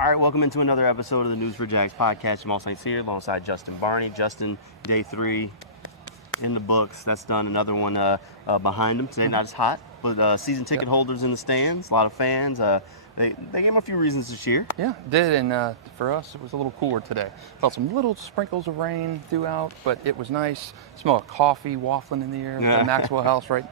All right, welcome into another episode of the News4JAGs podcast. Jamal St here alongside Justin Barney. Justin, day 3 in the books. That's done. Another one behind him today. Not as hot, but season ticket holders in the stands. A lot of fans. They gave him a few reasons to cheer. Yeah, did, and for us it was a little cooler today. Felt some little sprinkles of rain throughout, but it was nice. Smell of coffee waffling in the air. The Maxwell House right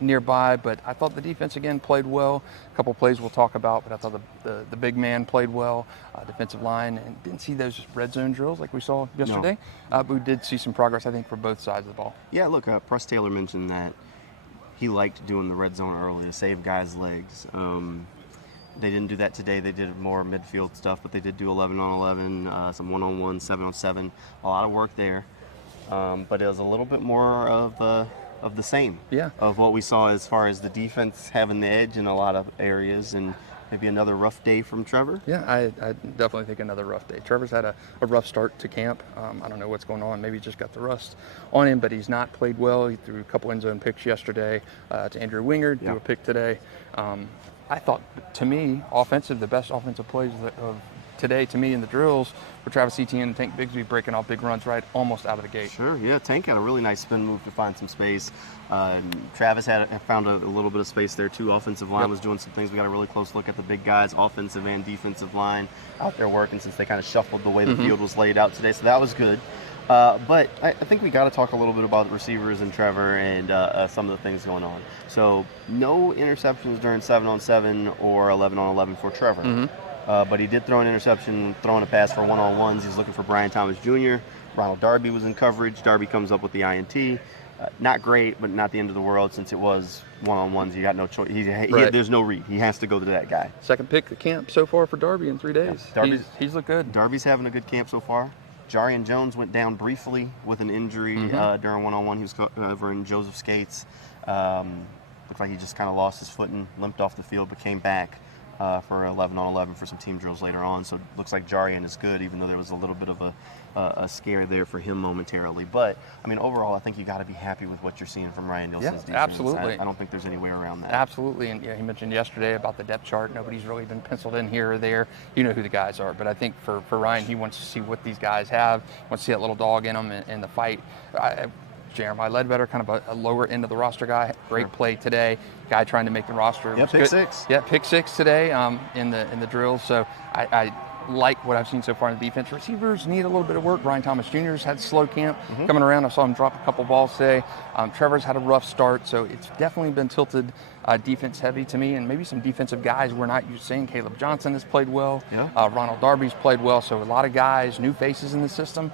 nearby, but I thought the defense again played well. A couple plays we'll talk about, but I thought the big man played well. Defensive line, and didn't see those red zone drills like we saw yesterday, but we did see some progress, I think, for both sides of the ball. Yeah, look, Press Taylor mentioned that he liked doing the red zone early to save guys' legs. They didn't do that today. They did more midfield stuff, but they did do 11-on-11, some 1-on-1, 7-on-7, a lot of work there. But it was a little bit more of the same of what we saw as far as the defense having the edge in a lot of areas, and maybe another rough day from Trevor. Yeah, I definitely think another rough day. Trevor's had a rough start to camp. I don't know what's going on. Maybe he just got the rust on him, but he's not played well. He threw a couple end zone picks yesterday to Andrew Wingard, threw a pick today. I thought, to me, the best offensive plays of today, to me, in the drills, were Travis Etienne and Tank Bigsby breaking off big runs right almost out of the gate. Sure, yeah. Tank had a really nice spin move to find some space. Travis had found a little bit of space there, too. Offensive line was doing some things. We got a really close look at the big guys, offensive and defensive line, out there working since they kind of shuffled the way the field was laid out today. So that was good. But I think we got to talk a little bit about the receivers and Trevor and some of the things going on. So no interceptions during 7-on-7 or 11-on-11 for Trevor. But he did throw an interception, throwing a pass for 1-on-1s. He's looking for Brian Thomas Jr. Ronald Darby was in coverage. Darby comes up with the INT. Not great, but not the end of the world since it was 1-on-1s. You got no choice. There's no read. He has to go to that guy. Second pick of camp so far for Darby in 3 days. Yeah, he's looked good. Darby's having a good camp so far. Jarian Jones went down briefly with an injury during 1-on-1. He was over in Joseph Skates. Looked like he just kind of lost his footing, limped off the field, but came back for 11-on-11 for some team drills later on. So it looks like Jarian is good, even though there was a little bit of a scare there for him momentarily. But, I mean, overall, I think you got to be happy with what you're seeing from Ryan Nielsen's defense. Absolutely. I don't think there's any way around that. Absolutely. And he mentioned yesterday about the depth chart. Nobody's really been penciled in here or there. You know who the guys are. But I think for Ryan, he wants to see what these guys have. He wants to see that little dog in them in the fight. Jeremiah Ledbetter, kind of a lower end of the roster guy. Great play today. Guy trying to make the roster. Yeah, pick six. Yeah, pick 6 today in the drills. So I like what I've seen so far in the defense. Receivers need a little bit of work. Brian Thomas Jr.'s had slow camp coming around. I saw him drop a couple balls today. Trevor's had a rough start, so it's definitely been tilted defense heavy to me, and maybe some defensive guys we're not used to seeing. Caleb Johnson has played well. Ronald Darby's played well. So a lot of guys, new faces in the system,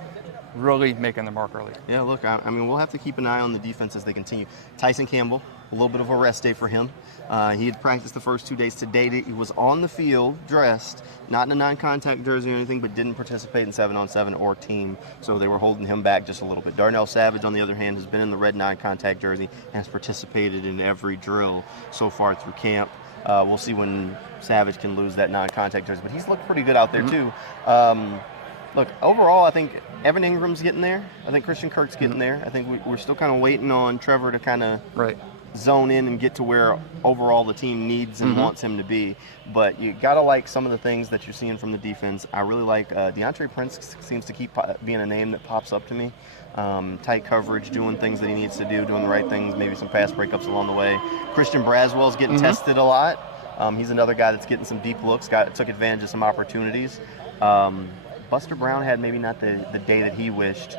really making the mark early. Yeah, look, I mean, we'll have to keep an eye on the defense as they continue. Tyson Campbell, a little bit of a rest day for him. He had practiced the first 2 days. Today, he was on the field, dressed, not in a non-contact jersey or anything, but didn't participate in 7-on-7 or team, so they were holding him back just a little bit. Darnell Savage, on the other hand, has been in the red non-contact jersey and has participated in every drill so far through camp. We'll see when Savage can lose that non-contact jersey, but he's looked pretty good out there, too. Look, overall, I think Evan Ingram's getting there. I think Christian Kirk's getting there. I think we're still kind of waiting on Trevor to kind of zone in and get to where overall the team needs and wants him to be. But you got to like some of the things that you're seeing from the defense. I really like DeAndre Prince seems to keep being a name that pops up to me. Tight coverage, doing things that he needs to do, doing the right things, maybe some pass breakups along the way. Christian Braswell's getting tested a lot. He's another guy that's getting some deep looks, took advantage of some opportunities. Buster Brown had maybe not the day that he wished.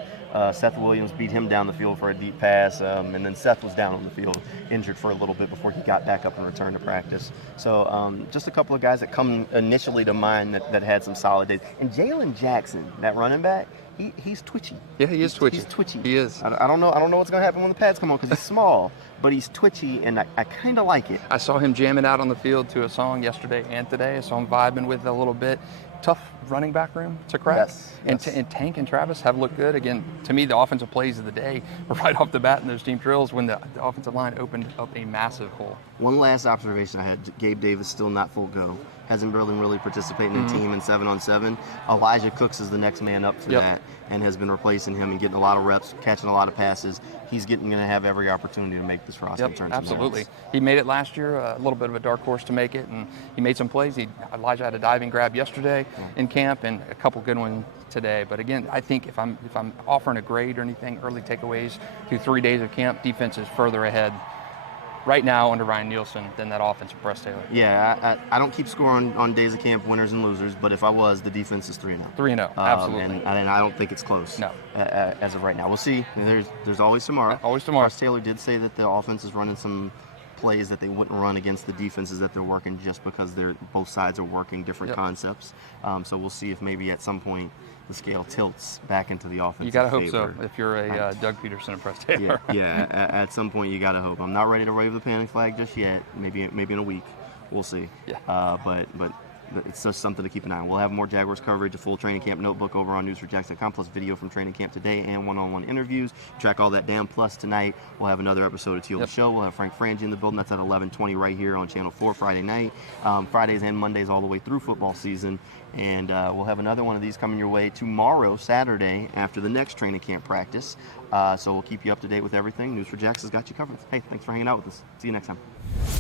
Seth Williams beat him down the field for a deep pass, and then Seth was down on the field, injured for a little bit before he got back up and returned to practice. So just a couple of guys that come initially to mind that had some solid days. And Jalen Jackson, that running back, he's twitchy. Yeah, he is twitchy. He's twitchy. He is. I don't know what's going to happen when the pads come on because he's small, but he's twitchy, and I kind of like it. I saw him jamming out on the field to a song yesterday and today. I saw him vibing with it a little bit. Tough running back room to crack. Yes. And Tank and Travis have looked good. Again, to me, the offensive plays of the day were right off the bat in those team drills when the offensive line opened up a massive hole. One last observation I had, Gabe Davis still not full go. Hasn't really participated in the team in 7-on-7. Elijah Cooks is the next man up for that. and has been replacing him and getting a lot of reps, catching a lot of passes. He's going to have every opportunity to make this roster. Yep, absolutely. He made it last year, a little bit of a dark horse to make it, and he made some plays. Elijah had a diving grab yesterday in camp, and a couple good ones today. But again, I think if I'm offering a grade or anything, early takeaways through 3 days of camp, defense is further ahead right now under Ryan Nielsen than that offense of Press Taylor. Yeah, I don't keep score on days of camp, winners and losers, but if I was, the defense is 3-0. 3-0, absolutely. And I don't think it's close. No. As of right now. We'll see. There's always tomorrow. Always tomorrow. Press Taylor did say that the offense is running some plays that they wouldn't run against the defenses that they're working, just because both sides are working different concepts. So we'll see if maybe at some point the scale tilts back into the offense. You got to hope so if you're a Doug Peterson and Press Taylor. Yeah, at some point you got to hope. I'm not ready to wave the panic flag just yet. Maybe in a week. We'll see. Yeah. But it's just something to keep an eye on. We'll have more Jaguars coverage, a full training camp notebook over on News4JAGs.com, plus video from training camp today and one-on-one interviews. Track all that down. Plus tonight we'll have another episode of Teal the Show. We'll have Frank Frangie in the building. That's at 11:20 right here on Channel 4 Friday night. Fridays and Mondays all the way through football season. And we'll have another one of these coming your way tomorrow, Saturday, after the next training camp practice. So we'll keep you up to date with everything. News4JAGs has got you covered. Hey, thanks for hanging out with us. See you next time.